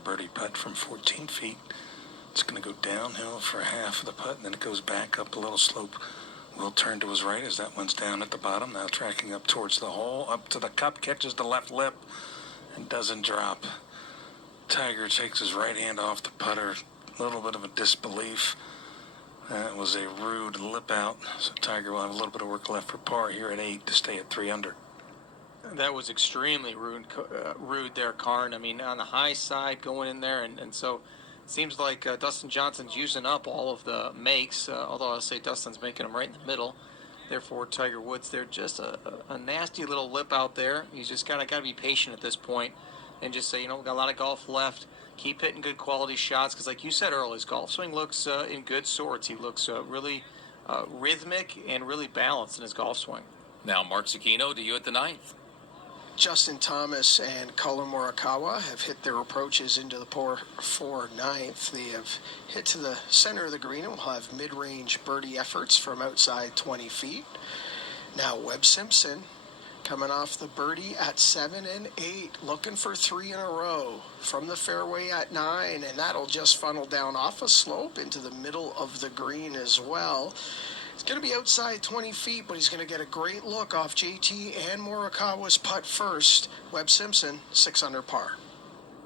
birdie putt from 14 feet. It's going to go downhill for half of the putt, and then it goes back up a little slope. Will turn to his right as that one's down at the bottom. Now tracking up towards the hole, up to the cup, catches the left lip, and doesn't drop. Tiger takes his right hand off the putter. A little bit of a disbelief. That was a rude lip out. So Tiger will have a little bit of work left for par here at 8 to stay at 3 under. That was extremely rude there, Karn. I mean, on the high side going in there, and so it seems like Dustin Johnson's using up all of the makes, although I'll say Dustin's making them right in the middle. Therefore, Tiger Woods there, just a nasty little lip out there. He's just got to be patient at this point and just say, you know, we've got a lot of golf left. Keep hitting good quality shots because, like you said earlier, his golf swing looks in good sorts. He looks really rhythmic and really balanced in his golf swing. Now, Mark Zecchino to you at the 9th. Justin Thomas and Colin Morikawa have hit their approaches into the par 4 9th. They have hit to the center of the green and will have mid-range birdie efforts from outside 20 feet. Now Webb Simpson coming off the birdie at 7 and 8, looking for 3 in a row from the fairway at 9, and that'll just funnel down off a slope into the middle of the green as well. It's going to be outside 20 feet, but he's going to get a great look off JT and Morikawa's putt first. Webb Simpson, 6 under par.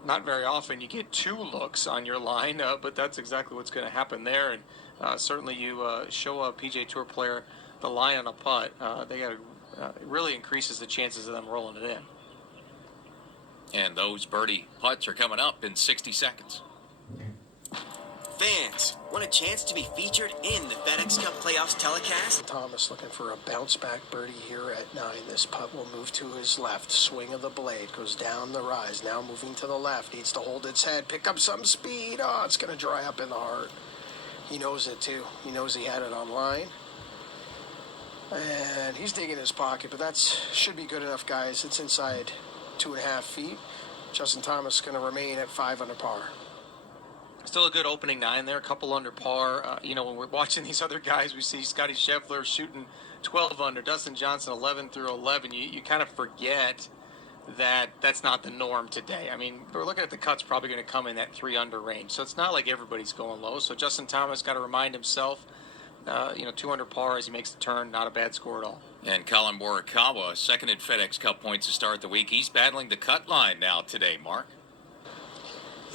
Not very often you get 2 looks on your line, but that's exactly what's going to happen there. And certainly you show a PGA Tour player the line on a putt, they got to it really increases the chances of them rolling it in. And those birdie putts are coming up in 60 seconds. Fans, want a chance to be featured in the FedEx Cup Playoffs telecast? Thomas looking for a bounce-back birdie here at 9. This putt will move to his left. Swing of the blade goes down the rise. Now moving to the left. Needs to hold its head. Pick up some speed. Oh, it's going to dry up in the heart. He knows it, too. He knows he had it on line. And he's digging his pocket, but that should be good enough, guys. It's inside 2.5 feet. Justin Thomas is going to remain at 5 under par. Still a good opening 9 there, a couple under par. You know, when we're watching these other guys, we see Scotty Scheffler shooting 12 under, Dustin Johnson 11 through 11. You kind of forget that that's not the norm today. I mean, we're looking at the cuts probably going to come in that 3 under range. So it's not like everybody's going low. So Justin Thomas got to remind himself, 2 under par as he makes the turn, not a bad score at all. And Colin Morikawa, second in FedEx Cup points to start the week. He's battling the cut line now today, Mark.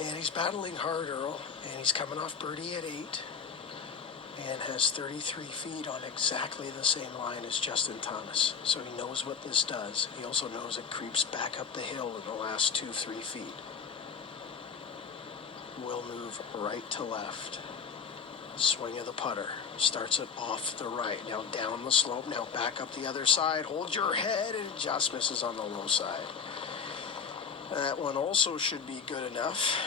And he's battling hard, Earl, and he's coming off birdie at 8 and has 33 feet on exactly the same line as Justin Thomas. So he knows what this does. He also knows it creeps back up the hill in the last 2-3 feet. Will move right to left. Swing of the putter. Starts it off the right. Now down the slope. Now back up the other side. Hold your head, and just misses on the low side. That one also should be good enough.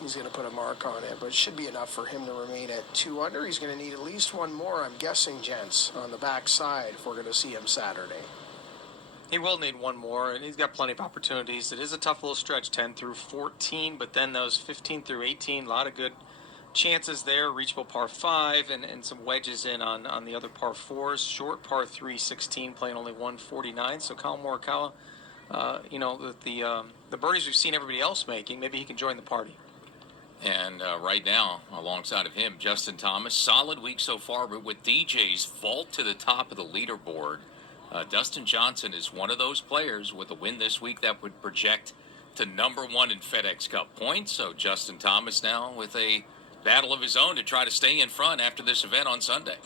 He's going to put a mark on it, but it should be enough for him to remain at 2 under. He's going to need at least one more, I'm guessing, gents, on the back side if we're going to see him Saturday. He will need one more, and he's got plenty of opportunities. It is a tough little stretch, 10 through 14, but then those 15 through 18, a lot of good chances there. Reachable par 5 and some wedges in on the other par 4s. Short par 3, 16, playing only 149. So Colin Morikawa, the birdies we've seen everybody else making, maybe he can join the party. And right now, alongside of him, Justin Thomas, solid week so far, but with DJ's vault to the top of the leaderboard, Dustin Johnson is one of those players with a win this week that would project to number 1 in FedEx Cup points. So Justin Thomas now with a battle of his own to try to stay in front after this event on Sunday.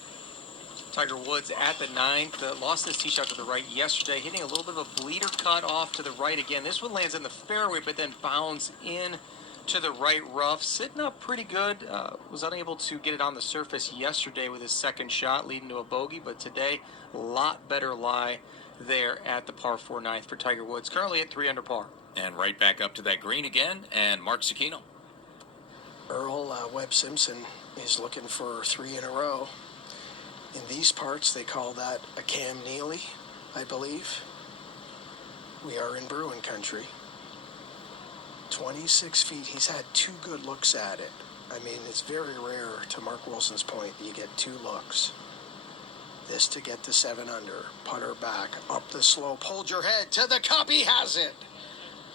Tiger Woods at the 9th, lost his tee shot to the right yesterday, hitting a little bit of a bleeder cut off to the right again. This one lands in the fairway, but then bounds in to the right rough. Sitting up pretty good. Was unable to get it on the surface yesterday with his second shot, leading to a bogey, but today, a lot better lie there at the par 4 9th for Tiger Woods. Currently at 3 under par. And right back up to that green again, and Mark Zecchino. Earl, Webb Simpson is looking for 3 in a row. In these parts, they call that a Cam Neely, I believe. We are in Bruin country. 26 feet. He's had 2 good looks at it. I mean, it's very rare, to Mark Wilson's point, that you get 2 looks. This to get to 7 under. Putter back, up the slope. Hold your head to the cup. He has it.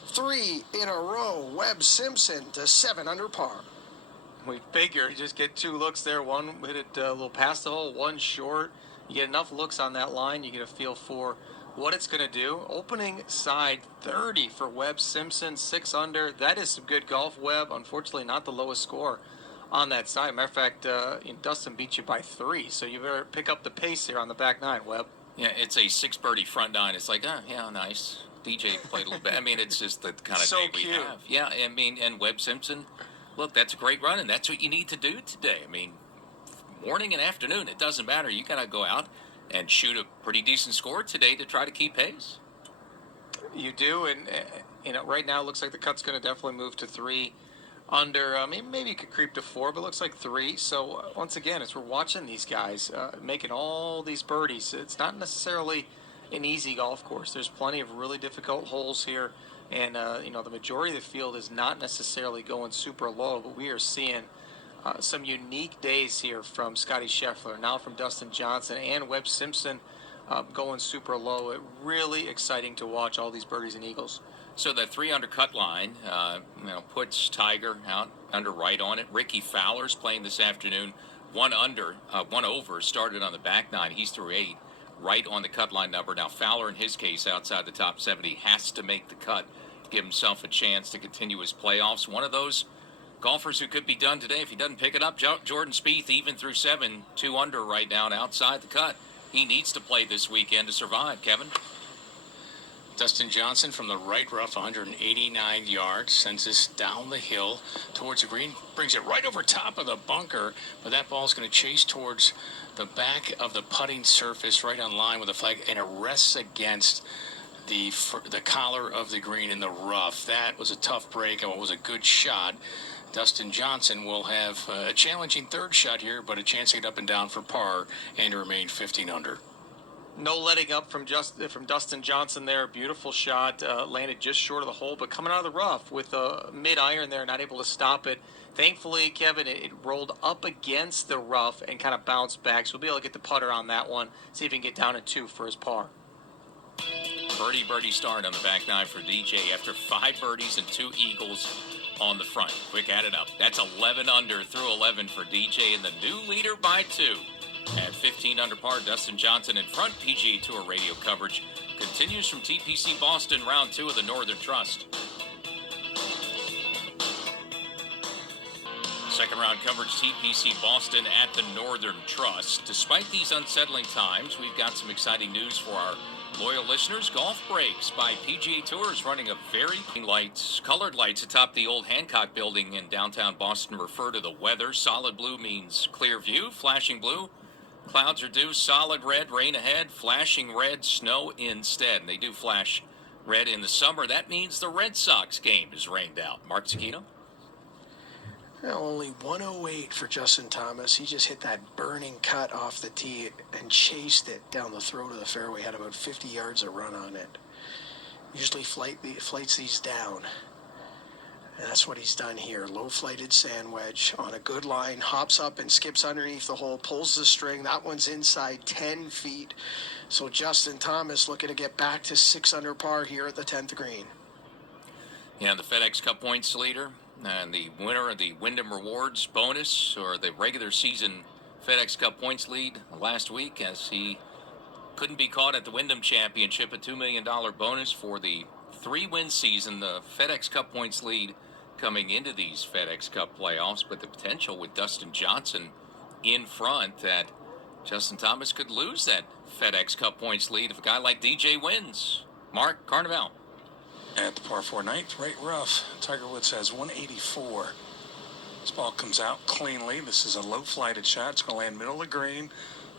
3 in a row. Webb Simpson to 7 under par. We figure just get 2 looks there. One hit it a little past the hole, one short. You get enough looks on that line, you get a feel for what it's going to do. Opening side 30 for Webb Simpson, 6 under. That is some good golf, Webb. Unfortunately, not the lowest score on that side. Matter of fact, Dustin beat you by 3, so you better pick up the pace here on the back 9, Webb. Yeah, it's a 6 birdie front 9. It's like, yeah, nice. DJ played a little bit. I mean, it's just the kind of So day cute. we have. Yeah, I mean, and Webb Simpson, look, that's a great run, and that's what you need to do today. I mean, morning and afternoon, it doesn't matter. You got to go out and shoot a pretty decent score today to try to keep pace. You do, and right now it looks like the cut's going to definitely move to 3 under. I mean, maybe it could creep to 4, but it looks like 3. So once again, as we're watching these guys making all these birdies, it's not necessarily an easy golf course. There's plenty of really difficult holes here, and the majority of the field is not necessarily going super low, but we are seeing some unique days here from Scotty Scheffler, now from Dustin Johnson and Webb Simpson going super low. It really exciting to watch all these birdies and eagles. So that 3 under cut line, puts Tiger out under right on it. Ricky Fowler's playing this afternoon, 1 over, started on the back 9. He's through 8, right on the cut line number. Now Fowler, in his case, outside the top 70, has to make the cut to give himself a chance to continue his playoffs. One of those golfers who could be done today if he doesn't pick it up. Jordan Spieth, even through 7, 2 under right now and outside the cut. He needs to play this weekend to survive. Kevin? Dustin Johnson from the right rough, 189 yards, sends this down the hill towards the green, brings it right over top of the bunker, but that ball's going to chase towards the back of the putting surface, right on line with the flag, and it rests against the collar of the green in the rough. That was a tough break, and it was a good shot. Dustin Johnson will have a challenging 3rd shot here, but a chance to get up and down for par and to remain 15 under. No letting up from Dustin Johnson there. Beautiful shot, landed just short of the hole, but coming out of the rough with a mid-iron there, not able to stop it. Thankfully, Kevin, it rolled up against the rough and kind of bounced back, so we'll be able to get the putter on that one, see if he can get down to 2 for his par. Birdie start on the back 9 for DJ after 5 birdies and 2 eagles on the front. Quick added up. That's 11 under through 11 for DJ, and the new leader by 2. At 15 under par, Dustin Johnson in front. PGA Tour radio coverage continues from TPC Boston, round 2 of the Northern Trust. Second round coverage, TPC Boston at the Northern Trust. Despite these unsettling times, we've got some exciting news for our loyal listeners. Golf Breaks by PGA Tour is running a very colored lights atop the old Hancock building in downtown Boston refer to the weather. Solid blue means clear view. Flashing blue, clouds are due. Solid red, rain ahead. Flashing red, snow instead. And they do flash red in the summer. That means the Red Sox game is rained out. Mark Zecchino? Well, only 108 for Justin Thomas. He just hit that burning cut off the tee and chased it down the throat of the fairway. Had about 50 yards of run on it. Usually flights these down. And that's what he's done here. Low flighted sand wedge on a good line. Hops up and skips underneath the hole. Pulls the string. That one's inside 10 feet. So Justin Thomas looking to get back to 6 under par here at the 10th green. Yeah, the FedEx Cup points leader. And the winner of the Wyndham Rewards bonus, or the regular season FedEx Cup points lead last week, as he couldn't be caught at the Wyndham Championship, a $2 million bonus for the 3-win season. The FedEx Cup points lead coming into these FedEx Cup playoffs, but the potential with Dustin Johnson in front that Justin Thomas could lose that FedEx Cup points lead if a guy like DJ wins. Mark Carnival. At the par 4 ninth, right rough, Tiger Woods has 184. This ball comes out cleanly. This is a low-flighted shot. It's going to land middle of the green.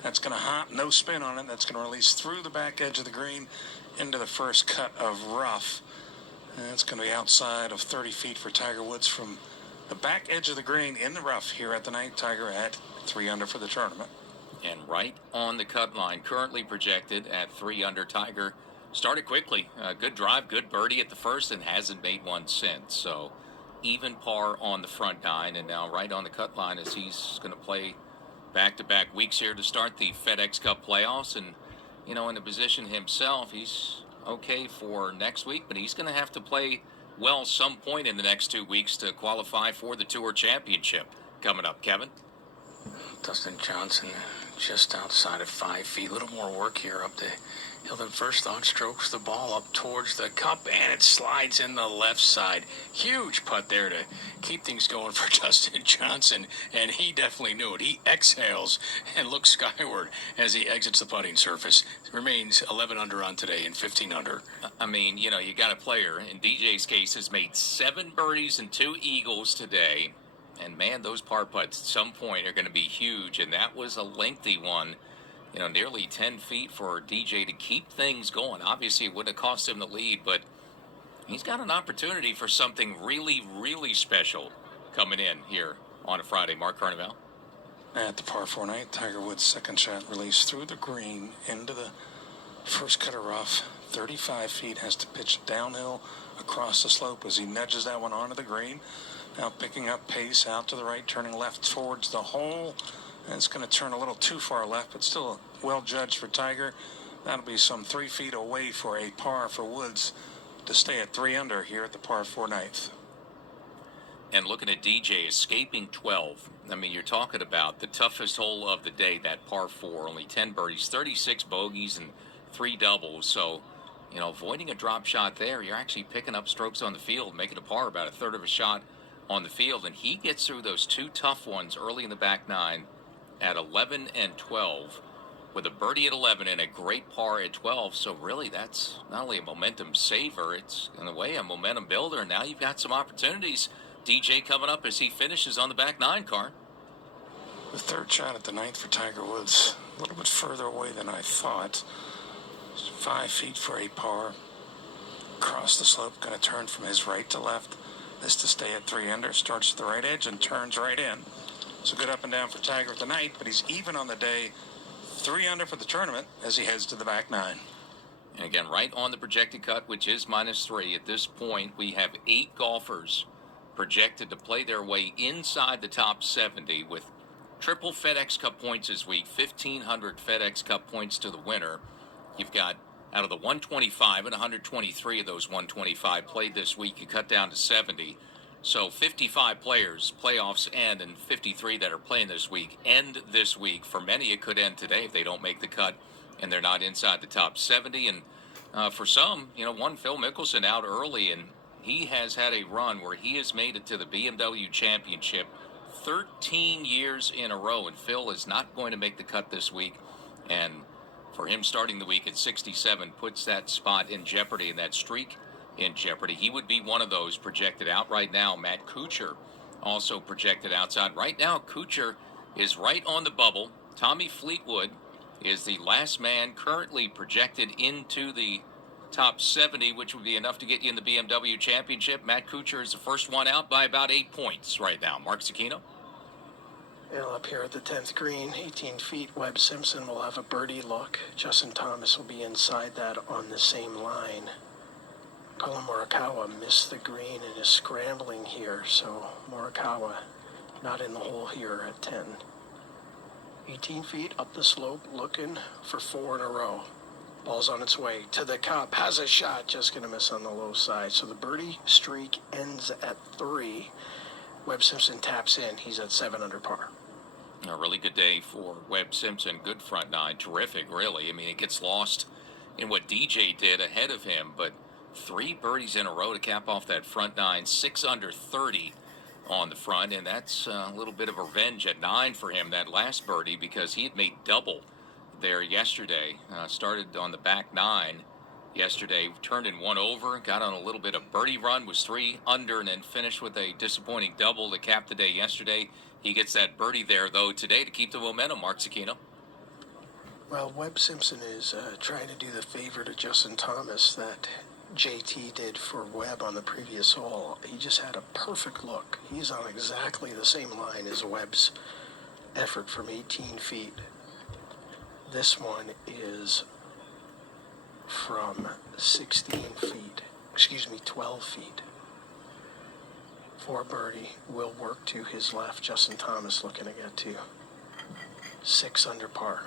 That's going to hop, no spin on it. That's going to release through the back edge of the green into the first cut of rough. And it's going to be outside of 30 feet for Tiger Woods from the back edge of the green in the rough here at the ninth. Tiger at 3 under for the tournament. And right on the cut line, currently projected at 3 under. Tiger started quickly. Good drive, good birdie at the first, and hasn't made one since. So even par on the front 9, and now right on the cut line as he's going to play back-to-back weeks here to start the FedEx Cup playoffs. And, in the position himself, he's okay for next week, but he's going to have to play well some point in the next 2 weeks to qualify for the Tour Championship. Coming up, Kevin. Dustin Johnson just outside of 5 feet. A little more work here up the hill than first thought. Strokes the ball up towards the cup, and it slides in the left side. Huge putt there to keep things going for Dustin Johnson, and he definitely knew it. He exhales and looks skyward as he exits the putting surface. Remains 11 under on today and 15 under. I mean, you know, you got a player, in DJ's case, has made 7 birdies and 2 eagles today. And, man, those par putts at some point are going to be huge. And that was a lengthy one, you know, nearly 10 feet for DJ to keep things going. Obviously, it wouldn't have cost him the lead, but he's got an opportunity for something really, really special coming in here on a Friday. Mark Carnival. At the par 4 night, Tiger Woods' second shot released through the green into the first cut of rough. 35 feet, has to pitch downhill across the slope as he nudges that one onto the green. Now picking up pace out to the right, turning left towards the hole. And it's going to turn a little too far left, but still well judged for Tiger. That'll be some 3 feet away for a par for Woods to stay at 3 under here at the par 4 ninth. And looking at DJ escaping 12. I mean, you're talking about the toughest hole of the day, that par 4. Only 10 birdies, 36 bogeys, and 3 doubles. So, you know, avoiding a drop shot there, you're actually picking up strokes on the field, making a par about a third of a shot on the field. And he gets through those 2 tough ones early in the back 9 at 11 and 12 with a birdie at 11 and a great par at 12. So really, that's not only a momentum saver, it's in a way a momentum builder. And now you've got some opportunities. DJ coming up as he finishes on the back 9, Carn. The third shot at the ninth for Tiger Woods, a little bit further away than I thought. 5 feet for a par. Across the slope, going to turn from his right to left. This to stay at 3 under, starts at the right edge and turns right in. So good up and down for Tiger at the night, but he's even on the day. 3 under for the tournament as he heads to the back 9. And again, right on the projected cut, which is -3. At this point, we have 8 golfers projected to play their way inside the top 70 with triple FedEx Cup points this week, 1,500 FedEx Cup points to the winner. You've got, out of the 125, and 123 of those 125 played this week, you cut down to 70. So 55 players, playoffs end, and 53 that are playing this week end this week. For many, it could end today if they don't make the cut and they're not inside the top 70. And for some, you know, one Phil Mickelson out early, and he has had a run where he has made it to the BMW Championship 13 years in a row. And Phil is not going to make the cut this week. And for him, starting the week at 67 puts that spot in jeopardy and that streak in jeopardy. He would be one of those projected out right now. Matt Kuchar also projected outside. Right now, Kuchar is right on the bubble. Tommy Fleetwood is the last man currently projected into the top 70, which would be enough to get you in the BMW Championship. Matt Kuchar is the first one out by about 8 points right now. Mark Zucchino. And up here at the 10th green, 18 feet, Webb Simpson will have a birdie look. Justin Thomas will be inside that on the same line. Colin Morikawa missed the green and is scrambling here, so Morikawa not in the hole here at 10. 18 feet up the slope, looking for 4 in a row. Ball's on its way to the cup, has a shot, just going to miss on the low side. So the birdie streak ends at 3. Webb Simpson taps in, he's at 7 under par. A really good day for Webb Simpson. Good front 9. Terrific, really. I mean, it gets lost in what DJ did ahead of him, but 3 birdies in a row to cap off that front 9. 6 under 30 on the front, and that's a little bit of revenge at 9 for him, that last birdie, because he had made double there yesterday. Started on the back 9 yesterday, turned in 1 over, got on a little bit of birdie run, was 3 under, and then finished with a disappointing double to cap the day yesterday. He gets that birdie there, though, today to keep the momentum, Mark Zucchino. Well, Webb Simpson is trying to do the favor to Justin Thomas that JT did for Webb on the previous hole. He just had a perfect look. He's on exactly the same line as Webb's effort from 18 feet. This one is from 12 feet. For birdie, will work to his left. Justin Thomas looking to get to 6 under par.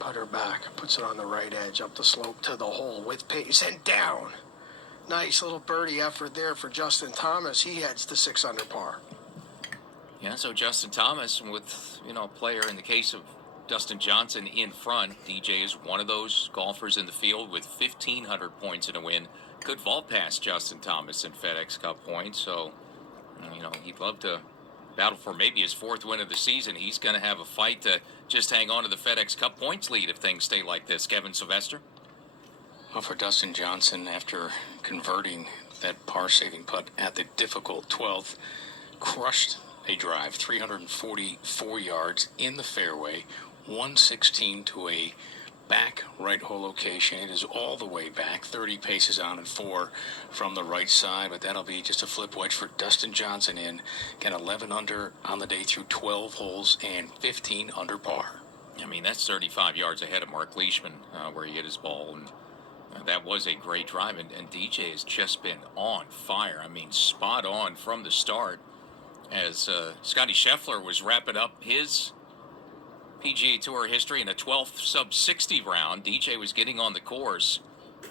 Putter back, puts it on the right edge, up the slope to the hole with pace and down. Nice little birdie effort there for Justin Thomas. He heads to 6 under par. Yeah, so Justin Thomas with, a player in the case of Dustin Johnson in front. DJ is one of those golfers in the field with 1,500 points in a win. Could vault past Justin Thomas in FedEx Cup points. So, he'd love to battle for maybe his 4th win of the season. He's going to have a fight to just hang on to the FedEx Cup points lead if things stay like this. Kevin Sylvester? Well, for Dustin Johnson, after converting that par-saving putt at the difficult 12th, crushed a drive, 344 yards in the fairway, 116 to a back right hole location. It is all the way back, 30 paces on and 4 from the right side, but that'll be just a flip wedge for Dustin Johnson in. Got 11 under on the day through 12 holes and 15 under par. I mean, that's 35 yards ahead of Mark Leishman where he hit his ball, and that was a great drive, and DJ has just been on fire. I mean, spot on from the start. As Scotty Scheffler was wrapping up his PGA Tour history in a 12th sub-60 round, DJ was getting on the course,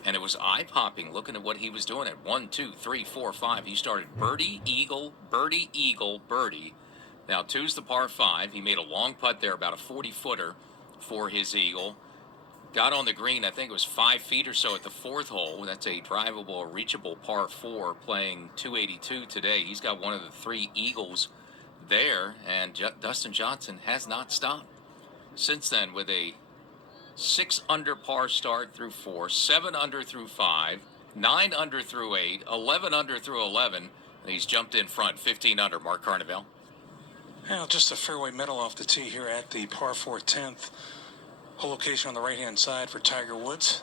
and it was eye-popping looking at what he was doing at 1, 2, 3, 4, 5. He started birdie, eagle, birdie, eagle, birdie. Now, 2's the par 5. He made a long putt there, about a 40-footer for his eagle. Got on the green, I think it was 5 feet or so at the 4th hole. That's a drivable, reachable par 4, playing 282 today. He's got one of the 3 eagles there, and Dustin Johnson has not stopped since then with a 6 under par start through 4, 7 under through 5, 9 under through 8, 11 under through 11, and he's jumped in front, 15 under. Mark Carnevale. Well, just a fairway middle off the tee here at the par 4 10th. Hole location on the right-hand side for Tiger Woods.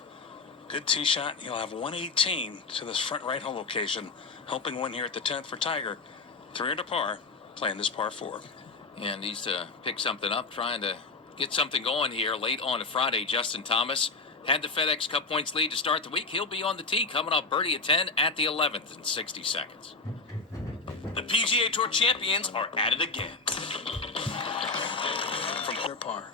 Good tee shot. He'll have 118 to this front right hole location, helping win here at the 10th for Tiger. 3 under par, playing this par 4. And he's to pick something up, trying to get something going here late on a Friday. Justin Thomas had the FedEx Cup points lead to start the week. He'll be on the tee coming off birdie at 10 at the 11th in 60 seconds. The PGA Tour champions are at it again. From their par.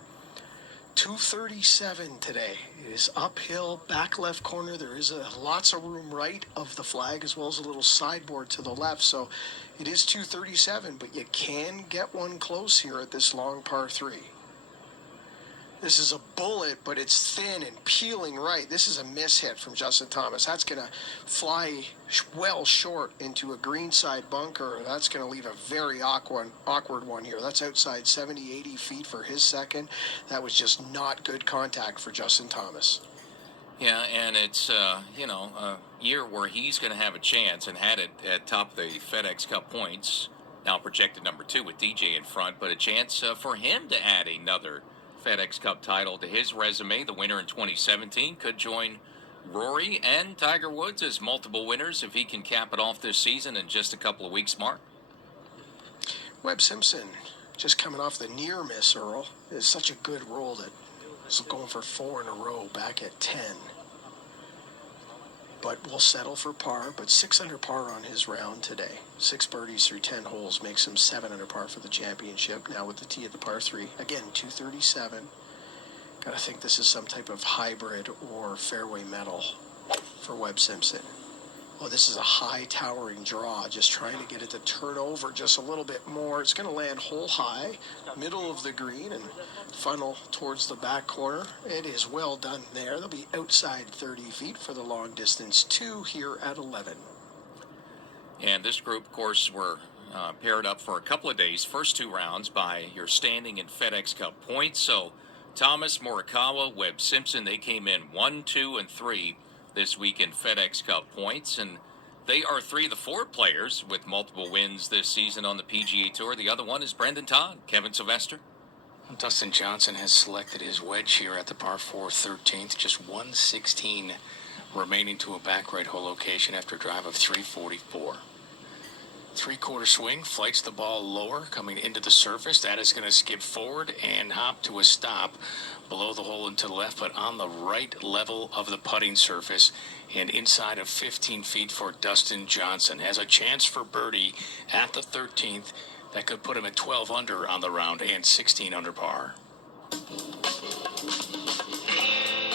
237 today. It is uphill, back left corner. There is lots of room right of the flag, as well as a little sideboard to the left. So it is 237, but you can get one close here at this long par 3. This is a bullet, but it's thin and peeling right. This is a mishit from Justin Thomas. That's going to fly well short into a greenside bunker. That's going to leave a very awkward one here. That's outside 70, 80 feet for his second. That was just not good contact for Justin Thomas. Yeah, and it's, a year where he's going to have a chance, and had it at top of the FedEx Cup points, now projected number 2 with DJ in front, but a chance for him to add another FedEx Cup title to his resume. The winner in 2017 could join Rory and Tiger Woods as multiple winners if he can cap it off this season in just a couple of weeks, Mark. Webb Simpson, just coming off the near miss, Earl, is such a good roll that is going for 4 in a row back at 10. But we'll settle for par, but 6 under par on his round today. 6 birdies through 10 holes makes him 7 under par for the championship. Now with the tee at the par 3. Again, 237. Got to think this is some type of hybrid or fairway metal for Webb Simpson. Oh, this is a high towering draw, just trying to get it to turn over just a little bit more. It's going to land hole high, middle of the green, and funnel towards the back corner. It is well done there. They'll be outside 30 feet for the long distance 2 here at 11. And this group, of course, were paired up for a couple of days. First 2 rounds by your standing in FedEx Cup points. So Thomas, Morikawa, Webb Simpson, they came in 1, 2, and 3 this week in FedEx Cup points, and they are 3 of the 4 players with multiple wins this season on the PGA Tour. The other one is Brendan Todd. Kevin Sylvester. Dustin Johnson has selected his wedge here at the par 4 13th, just 116 remaining to a back right hole location after a drive of 344. 3/4 swing, flights the ball lower, coming into the surface. That is going to skip forward and hop to a stop below the hole and to the left, but on the right level of the putting surface and inside of 15 feet for Dustin Johnson. Has a chance for birdie at the 13th. That could put him at 12 under on the round and 16 under par.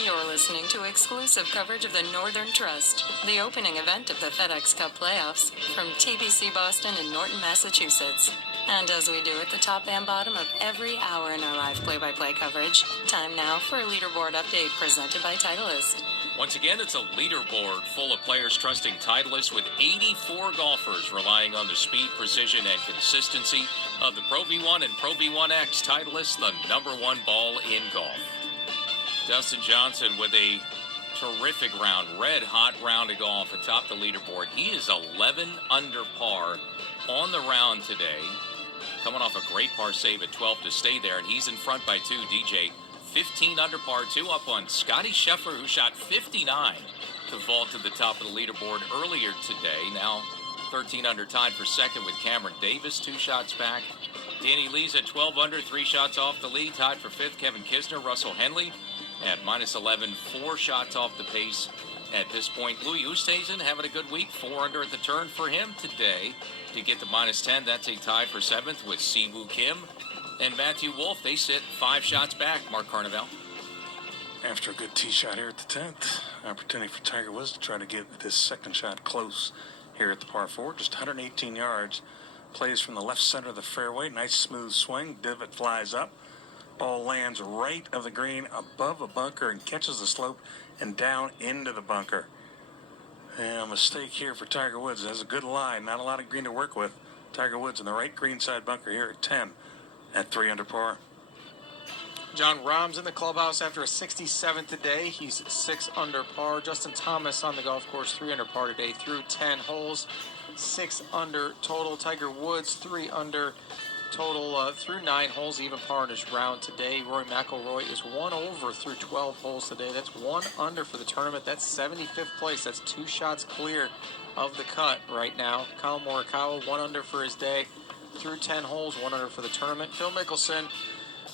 You're listening to exclusive coverage of the Northern Trust, the opening event of the FedEx Cup playoffs, from TBC Boston in Norton, Massachusetts. And as we do at the top and bottom of every hour in our live play-by-play coverage, time now for a leaderboard update presented by Titleist. Once again, it's a leaderboard full of players trusting Titleist, with 84 golfers relying on the speed, precision, and consistency of the Pro V1 and Pro V1X. Titleist, the #1 ball in golf. Dustin Johnson with a terrific round, red-hot round of golf atop the leaderboard. He is 11 under par on the round today, coming off a great par save at 12 to stay there, and he's in front by 2. DJ 15 under par 2 up on Scotty Scheffler, who shot 59 to vault to the top of the leaderboard earlier today. Now 13 under, tied for second with Cameron Davis, 2 shots back. Danny Lee's at 12 under, 3 shots off the lead, tied for 5th. Kevin Kisner, Russell Henley at -11, 4 shots off the pace at this point. Louis Oosthuizen having a good week, 4 under at the turn for him today to get to -10. That's a tie for 7th with Siwoo Kim and Matthew Wolff. They sit 5 shots back. Mark Carnevale. After a good tee shot here at the 10th, opportunity for Tiger Woods to try to get this second shot close here at the par 4. Just 118 yards. Plays from the left center of the fairway. Nice smooth swing. Divot flies up. Ball lands right of the green above a bunker and catches the slope and down into the bunker. And a mistake here for Tiger Woods. That's a good line. Not a lot of green to work with. Tiger Woods in the right green side bunker here at 10 at 3 under par. John Rahm's in the clubhouse after a 67 today. He's 6 under par. Justin Thomas on the golf course, 3 under par today through 10 holes. 6 under total. Tiger Woods, 3 under total through 9 holes, even par in his round today. Rory McIlroy is 1 over through 12 holes today. That's 1 under for the tournament. That's 75th place. That's 2 shots clear of the cut right now. Colin Morikawa, 1 under for his day through 10 holes, 1 under for the tournament. Phil Mickelson,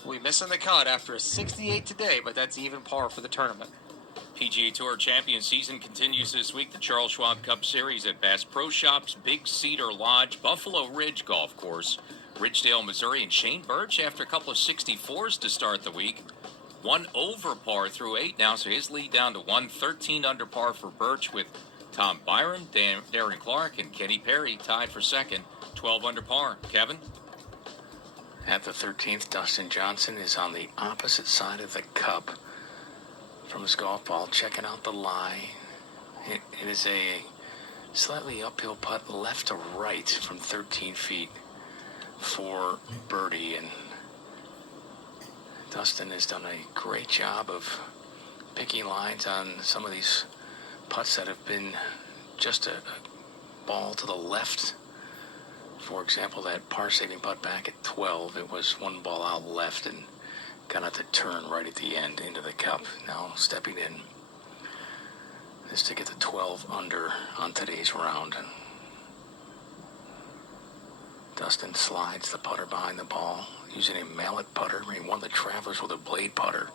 we missing the cut after a 68 today, but that's even par for the tournament. PGA Tour Champion season continues this week. The Charles Schwab Cup Series at Bass Pro Shops, Big Cedar Lodge, Buffalo Ridge Golf Course, Ridgedale, Missouri. And Shane Birch, after a couple of 64s to start the week, 1 over par through 8 now, so his lead down to 1. 13 under par for Birch, with Tom Byram, Darren Clark, and Kenny Perry tied for second, 12 under par. Kevin? At the 13th, Dustin Johnson is on the opposite side of the cup from his golf ball, checking out the lie. It is a slightly uphill putt left to right from 13 feet for birdie, and Dustin has done a great job of picking lines on some of these putts that have been just a ball to the left. For example, that par-saving putt back at 12, it was 1 ball out left and got out to turn right at the end into the cup. Now stepping in is to get the 12 under on today's round. Dustin slides the putter behind the ball using a mallet putter. He won the Travelers with a blade putter.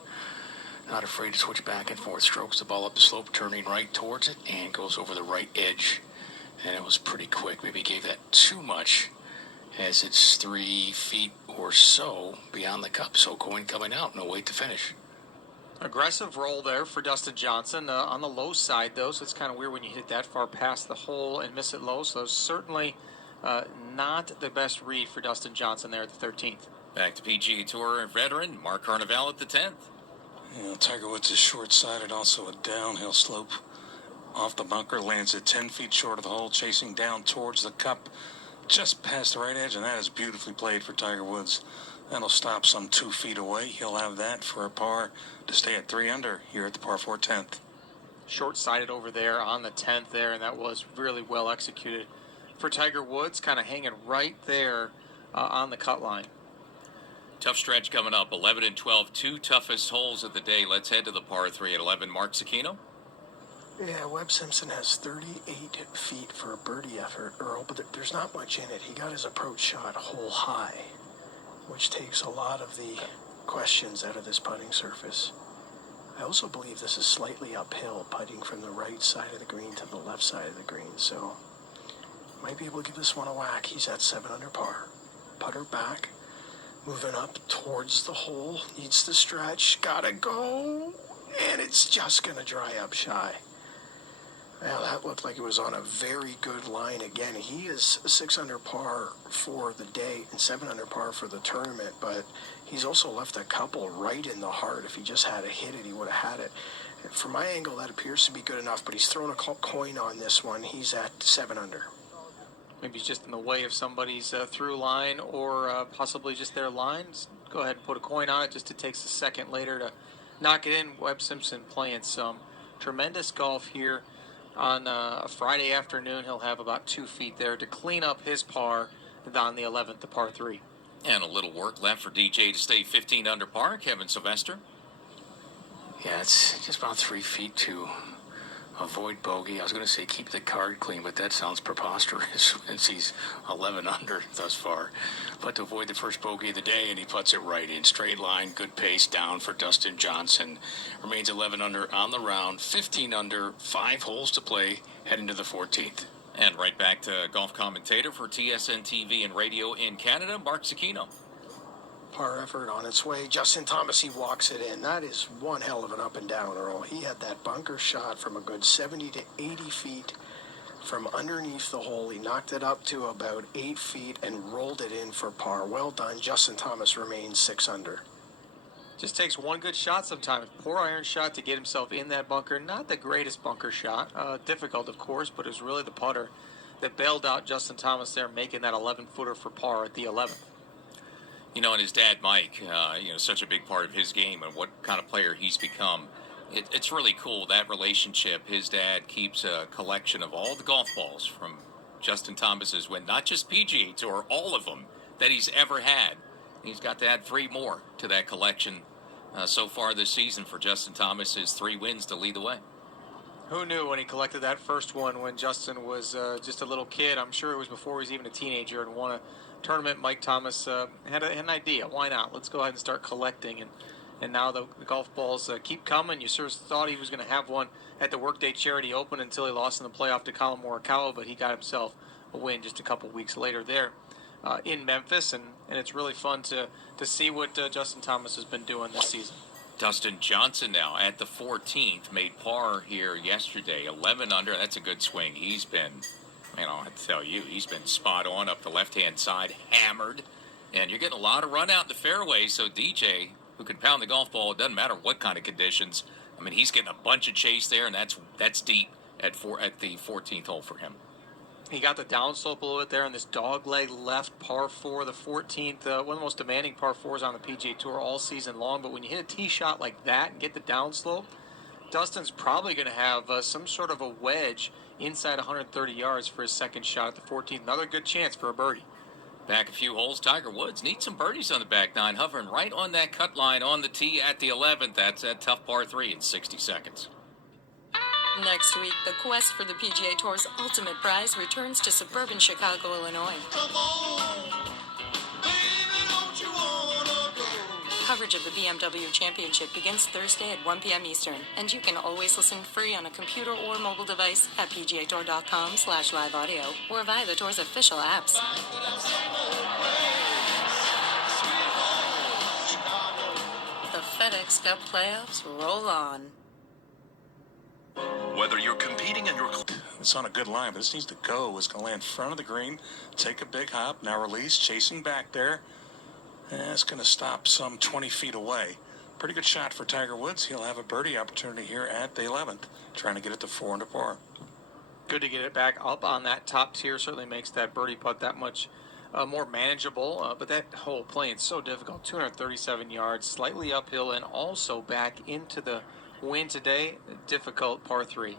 Not afraid to switch back and forth. Strokes the ball up the slope, turning right towards it, and goes over the right edge. And it was pretty quick. Maybe gave that too much, as it's 3 feet or so beyond the cup. So coin coming out, no way to finish. Aggressive roll there for Dustin Johnson on the low side, though, so it's kind of weird when you hit that far past the hole and miss it low. So certainly not the best read for Dustin Johnson there at the 13th. Back to PGA Tour veteran Mark Carnevale at the 10th. Tiger Woods is short-sided, also a downhill slope off the bunker, lands at 10 feet short of the hole, chasing down towards the cup, just past the right edge, and that is beautifully played for Tiger Woods. That'll stop some 2 feet away. He'll have that for a par to stay at 3 under here at the par 4 10th. Short-sided over there on the 10th there, and that was really well executed for Tiger Woods, kind of hanging right there on the cut line. Tough stretch coming up, 11 and 12, 2 toughest holes of the day. Let's head to the par 3 at 11. Mark Cicchino. Yeah, Webb Simpson has 38 feet for a birdie effort, Earl, but there's not much in it. He got his approach shot hole high, which takes a lot of the questions out of this putting surface. I also believe this is slightly uphill, putting from the right side of the green to the left side of the green, so might be able to give this one a whack. He's at 7 under par. Putter back, moving up towards the hole, needs to stretch, gotta go. and it's just going to dry up shy. Well, that looked like it was on a very good line again. He is 6 under par for the day and 7 under par for the tournament, but he's also left a couple right in the heart. If he just had to hit it, he would have had it. From my angle, that appears to be good enough, but he's thrown a coin on this one. He's at 7 under. Maybe he's just in the way of somebody's through line or possibly just their lines. Go ahead and put a coin on it. Just it takes a second later to knock it in. Webb Simpson playing some tremendous golf here on a Friday afternoon. He'll have about 2 feet there to clean up his par on the 11th, the par 3. And a little work left for DJ to stay 15 under par. Kevin Sylvester. Yeah, it's just about 3 feet to avoid bogey. I was going to say keep the card clean, but that sounds preposterous since he's 11 under thus far. But to avoid the first bogey of the day, and he puts it right in. Straight line, good pace down for Dustin Johnson. Remains 11 under on the round, 15 under, 5 holes to play, heading to the 14th. And right back to golf commentator for TSN TV and radio in Canada, Mark Zecchino. Par effort on its way. Justin Thomas, he walks it in. That is one hell of an up and down, Earl. He had that bunker shot from a good 70 to 80 feet from underneath the hole. He knocked it up to about 8 feet and rolled it in for par. Well done. Justin Thomas remains 6 under. Just takes one good shot sometimes. Poor iron shot to get himself in that bunker. Not the greatest bunker shot. Difficult, of course, but it was really the putter that bailed out Justin Thomas there, making that 11-footer for par at the 11th. You know, and his dad, Mike, such a big part of his game and what kind of player he's become. It's really cool, that relationship. His dad keeps a collection of all the golf balls from Justin Thomas's win, not just PGA Tour, all of them that he's ever had. He's got to add 3 more to that collection so far this season for Justin Thomas. His 3 wins to lead the way. Who knew when he collected that first one when Justin was just a little kid? I'm sure it was before he was even a teenager and won a tournament. Mike Thomas had an idea. Why not? Let's go ahead and start collecting. And now the golf balls keep coming. You sort of thought he was going to have one at the Workday Charity Open until he lost in the playoff to Colin Morikawa, but he got himself a win just a couple weeks later there in Memphis. And it's really fun to see what Justin Thomas has been doing this season. Dustin Johnson now at the 14th, made par here yesterday, 11 under. That's a good swing. He's been, I have to tell you, he's been spot on up the left-hand side, hammered. And you're getting a lot of run out in the fairway, so DJ, who can pound the golf ball, it doesn't matter what kind of conditions. I mean, he's getting a bunch of chase there, and that's deep at the 14th hole for him. He got the downslope a little bit there on this dogleg left par 4, the 14th, one of the most demanding par 4s on the PGA Tour all season long. But when you hit a tee shot like that and get the downslope, Dustin's probably going to have some sort of a wedge inside 130 yards for his second shot at the 14th. Another good chance for a birdie. Back a few holes, Tiger Woods needs some birdies on the back nine, hovering right on that cut line on the tee at the 11th. That's that tough par 3 in 60 seconds. Next week, the quest for the PGA Tour's ultimate prize returns to suburban Chicago, Illinois. Coverage of the BMW Championship begins Thursday at 1 p.m. Eastern, and you can always listen free on a computer or mobile device at pgatour.com/live audio or via the Tour's official apps. The FedEx Cup playoffs roll on. Whether you're competing in your... It's on a good line, but this needs to go. It's going to land in front of the green, take a big hop, now release, chasing back there. And it's going to stop some 20 feet away. Pretty good shot for Tiger Woods. He'll have a birdie opportunity here at the 11th, trying to get it to 4 under par. Good to get it back up on that top tier. Certainly makes that birdie putt that much more manageable. But that hole playing so difficult, 237 yards, slightly uphill, and also back into the win today. Difficult par 3.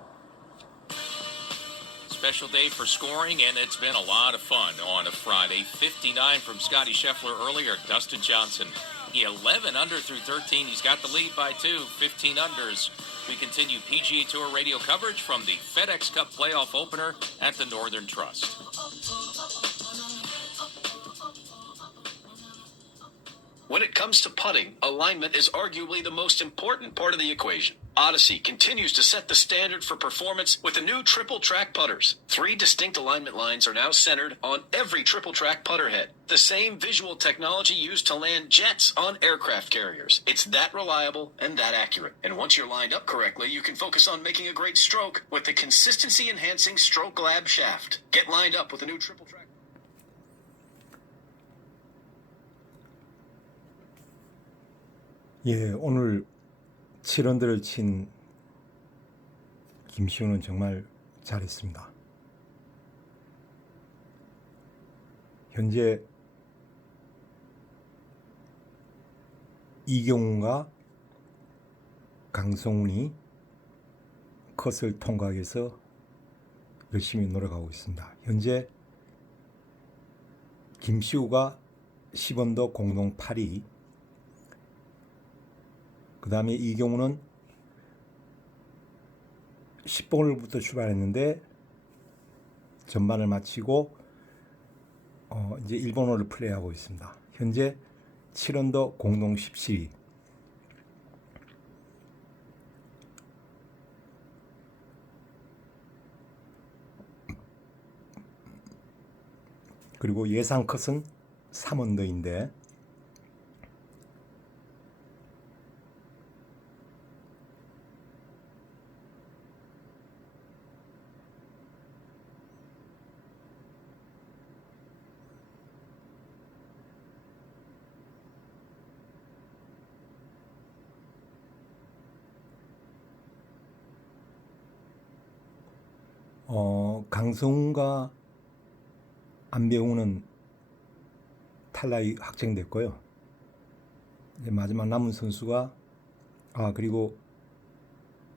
Special day for scoring, and it's been a lot of fun on a Friday. 59 from Scotty Scheffler earlier. Dustin Johnson, 11 under through 13. He's got the lead by 2, 15 unders. We continue PGA Tour radio coverage from the FedEx Cup playoff opener at the Northern Trust. When it comes to putting, alignment is arguably the most important part of the equation. Odyssey continues to set the standard for performance with the new triple track putters. 3 distinct alignment lines are now centered on every triple track putter head. The same visual technology used to land jets on aircraft carriers. It's that reliable and that accurate. And once you're lined up correctly, you can focus on making a great stroke with the consistency enhancing Stroke Lab shaft. Get lined up with the new triple track. 예, 오늘 7언더를 친 김시우는 정말 잘했습니다. 현재 이경훈과 강성훈이 컷을 통과하기 위해서 열심히 노력하고 있습니다. 현재 김시우가 10언더 공동 8위, 그 다음에 이경우는 10번홀부터 출발했는데 전반을 마치고 이제 1번홀을 플레이하고 있습니다. 현재 7언더 공동 17위. 그리고 예상 컷은 3언더인데 강성훈과 안배웅은 탈락이 확정됐고요. 이제 마지막 남은 선수가 그리고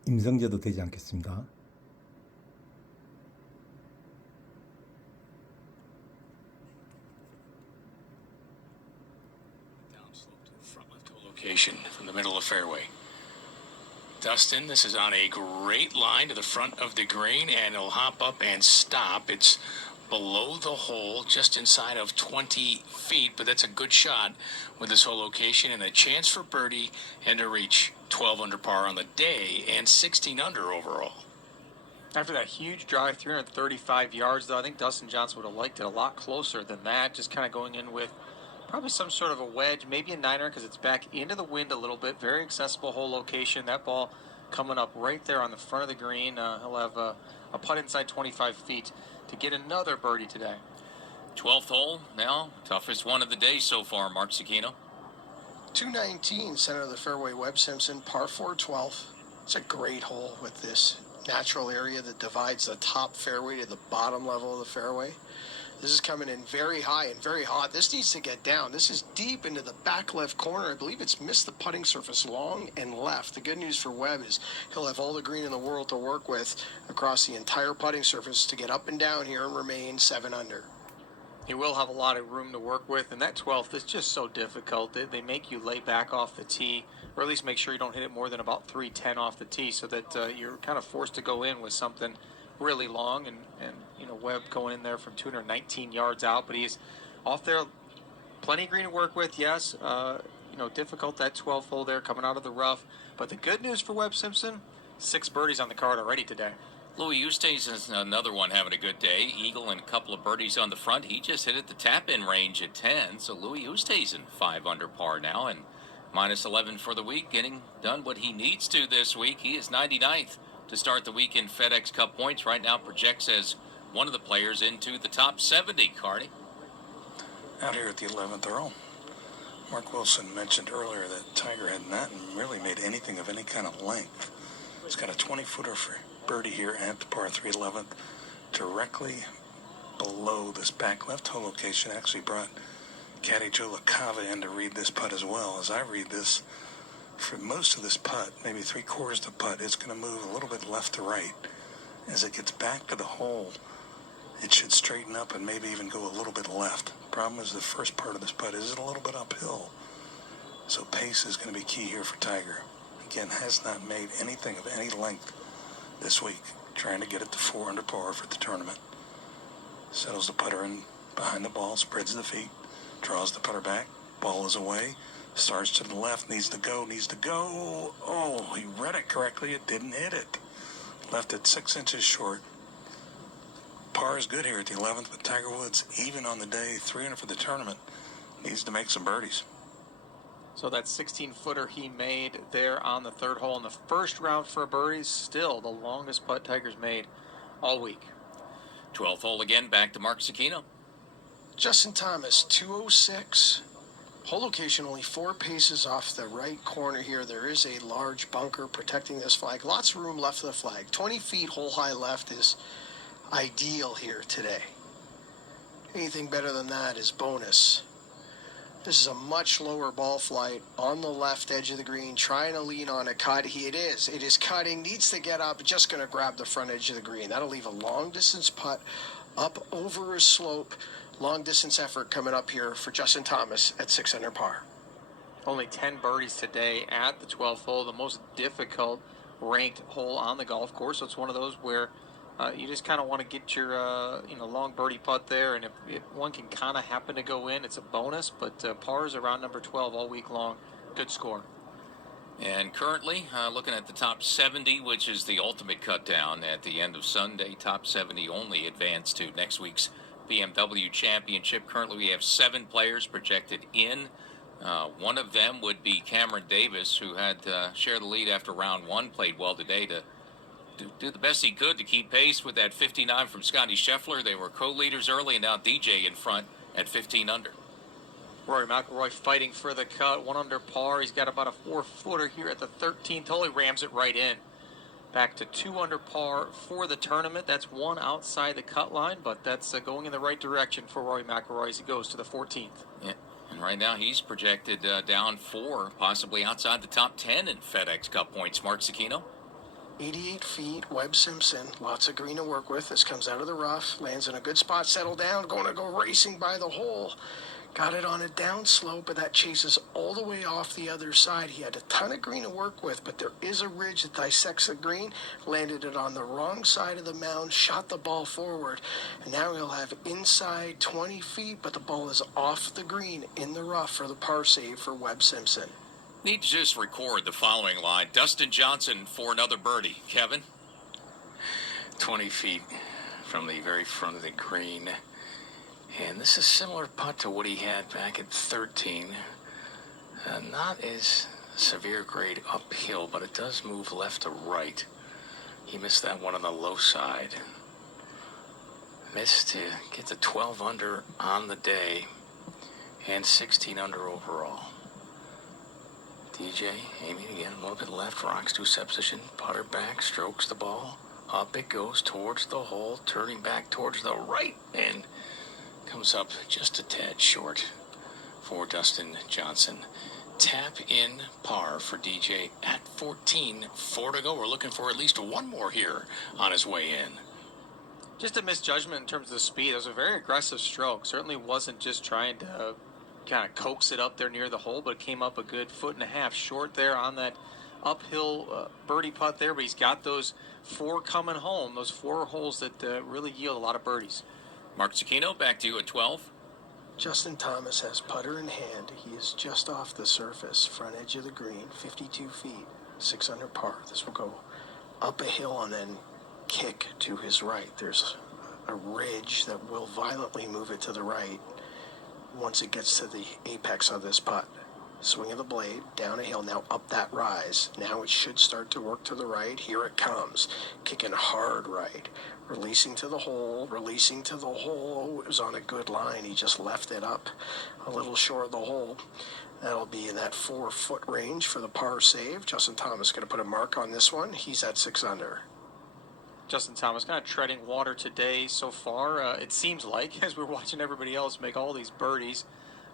임성재도 되지 않겠습니다. Downslope to the front left hole location from the middle of fairway. Dustin, this is on a great line to the front of the green, and it'll hop up and stop. It's below the hole, just inside of 20 feet, but that's a good shot with this whole location and a chance for birdie and to reach 12 under par on the day and 16 under overall. After that huge drive, 335 yards, though, I think Dustin Johnson would have liked it a lot closer than that, just kind of going in with probably some sort of a wedge, maybe a niner, because it's back into the wind a little bit. Very accessible hole location. That ball coming up right there on the front of the green. He'll have a putt inside 25 feet to get another birdie today. 12th hole now, toughest one of the day so far, Mark Cicchino. 219, center of the fairway, Webb Simpson, par 4 12th. It's a great hole with this natural area that divides the top fairway to the bottom level of the fairway. This is coming in very high and very hot. This needs to get down. This is deep into the back left corner. I believe it's missed the putting surface long and left. The good news for Webb is he'll have all the green in the world to work with across the entire putting surface to get up and down here and remain 7 under. He will have a lot of room to work with, and that 12th is just so difficult. They make you lay back off the tee, or at least make sure you don't hit it more than about 310 off the tee, so that you're kind of forced to go in with something really long, and you know, Webb going in there from 219 yards out, but he's off there, plenty of green to work with. Yes, you know, difficult that 12th hole there coming out of the rough, but the good news for Webb Simpson, 6 birdies on the card already today. Louis Oosthuizen is another one having a good day. Eagle and a couple of birdies on the front. He just hit at the tap-in range at 10, so Louis Oosthuizen 5 under par now, and minus 11 for the week, getting done what he needs to this week. He is 99th to start the week in FedEx Cup points. Right now projects as one of the players into the top 70, Carney. Out here at the 11th hole, Mark Wilson mentioned earlier that Tiger had not really made anything of any kind of length. He's got a 20-footer for birdie here at the par 3 11th, directly below this back left hole location. Actually brought caddy Joe LaCava in to read this putt as well. As I read this, for most of this putt, maybe 3/4 of the putt, it's going to move a little bit left to right. As it gets back to the hole, it should straighten up and maybe even go a little bit left. Problem is the first part of this putt is a little bit uphill. So pace is going to be key here for Tiger. Again, has not made anything of any length this week. Trying to get it to 4 under par for the tournament. Settles the putter in behind the ball, spreads the feet, draws the putter back. Ball is away. Starts to the left, needs to go. Oh, he read it correctly. It didn't hit it. Left it 6 inches short. Par is good here at the 11th, but Tiger Woods, even on the day, 300 for the tournament, needs to make some birdies. So that 16-footer he made there on the third hole in the first round for a birdie is still the longest putt Tiger's made all week. 12th hole again, back to Mark Cicchino. Justin Thomas, 206. Hole location only 4 paces off the right corner here. There is a large bunker protecting this flag. Lots of room left of the flag. 20 feet hole high left is ideal here today. Anything better than that is bonus. This is a much lower ball flight on the left edge of the green, trying to lean on a cut. It is cutting, needs to get up, just going to grab the front edge of the green. That'll leave a long distance putt up over a slope. Long distance effort coming up here for Justin Thomas at 6 under par. Only 10 birdies today at the 12th hole, the most difficult ranked hole on the golf course. So it's one of those where you just kind of want to get your long birdie putt there, and if one can kind of happen to go in, it's a bonus. But par is around number 12 all week long. Good score. And currently, looking at the top 70, which is the ultimate cut down at the end of Sunday. Top 70 only advance to next week's BMW Championship. Currently, we have 7 players projected in. One of them would be Cameron Davis, who had shared the lead after round 1, played well today to do the best he could to keep pace with that 59 from Scotty Scheffler. They were co-leaders early, and now DJ in front at 15 under. Rory McIlroy fighting for the cut, 1 under par. He's got about a 4-footer here at the 13th hole. He rams it right in. Back to 2 under par for the tournament. That's 1 outside the cut line, but that's going in the right direction for Rory McIlroy as he goes to the 14th. Yeah, and right now he's projected down 4, possibly outside the top 10 in FedEx Cup points. Mark Cicchino. 88 feet, Webb Simpson, lots of green to work with. This comes out of the rough, lands in a good spot, settle down, going to go racing by the hole. Got it on a down slope, but that chases all the way off the other side. He had a ton of green to work with, but there is a ridge that dissects the green. Landed it on the wrong side of the mound, shot the ball forward, and now he'll have inside 20 feet, but the ball is off the green in the rough for the par save for Webb Simpson. Need to just record the following line. Dustin Johnson for another birdie. Kevin? 20 feet from the very front of the green. And this is similar putt to what he had back at 13. Not as severe grade uphill, but it does move left to right. He missed that one on the low side. Missed to get to 12 under on the day and 16 under overall. DJ aiming again a little bit left, rocks to set position, putter back, strokes the ball. Up it goes towards the hole, turning back towards the right, and comes up just a tad short for Dustin Johnson. Tap in par for DJ at 14. 4 to go. We're looking for at least 1 more here on his way in. Just a misjudgment in terms of the speed. It was a very aggressive stroke. Certainly wasn't just trying to kind of coax it up there near the hole, but it came up a good 1.5 feet short there on that uphill birdie putt there. But he's got those 4 coming home, those 4 holes that really yield a lot of birdies. Mark Cicchino, back to you at 12. Justin Thomas has putter in hand. He is just off the surface, front edge of the green, 52 feet, 6 under par. This will go up a hill and then kick to his right. There's a ridge that will violently move it to the right once it gets to the apex of this putt. Swing of the blade, down a hill, now up that rise. Now it should start to work to the right. Here it comes. Kicking hard right. Releasing to the hole, releasing to the hole. Oh, it was on a good line. He just left it up a little short of the hole. That'll be in that 4-foot range for the par save. Justin Thomas going to put a mark on this one. He's at 6 under. Justin Thomas kind of treading water today so far. It seems like, as we're watching everybody else make all these birdies.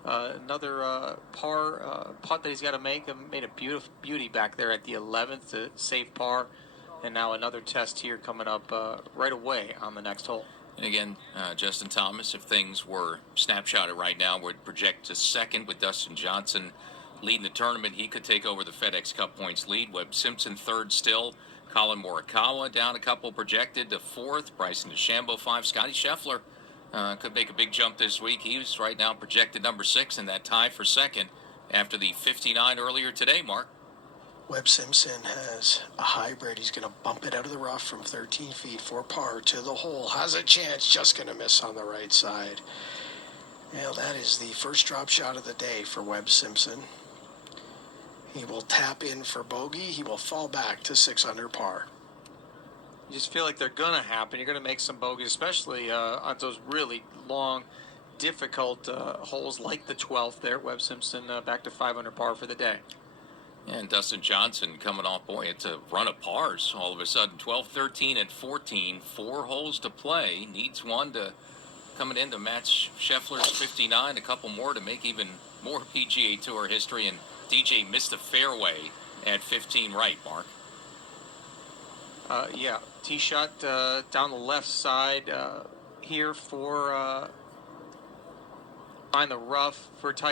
Another par putt that he's got to make. Made a beauty back there at the 11th to save par. And now another test here coming up right away on the next hole. And again, Justin Thomas, if things were snapshotted right now, would project to 2nd with Dustin Johnson leading the tournament. He could take over the FedEx Cup points lead. Webb Simpson 3rd still. Colin Morikawa down a couple, projected to 4th. Bryson DeChambeau 5. Scotty Scheffler could make a big jump this week. He's right now projected number 6 in that tie for 2nd. after the 59 earlier today, Mark. Webb Simpson has a hybrid. He's going to bump it out of the rough from 13 feet for par to the hole. Has a chance, just going to miss on the right side. Well, that is the first drop shot of the day for Webb Simpson. He will tap in for bogey. He will fall back to 6 under par. You just feel like they're going to happen. You're going to make some bogeys, especially on those really long, difficult holes like the 12th there. Webb Simpson back to 5 under par for the day. And Dustin Johnson coming off, boy, it's a run of pars all of a sudden. 12, 13, and 14. 4 holes to play. Needs one to coming in to match Scheffler's 59. A couple more to make even more PGA Tour history. And DJ missed the fairway at 15 right, Mark. Yeah, tee shot down the left side here for find the rough for Tiger.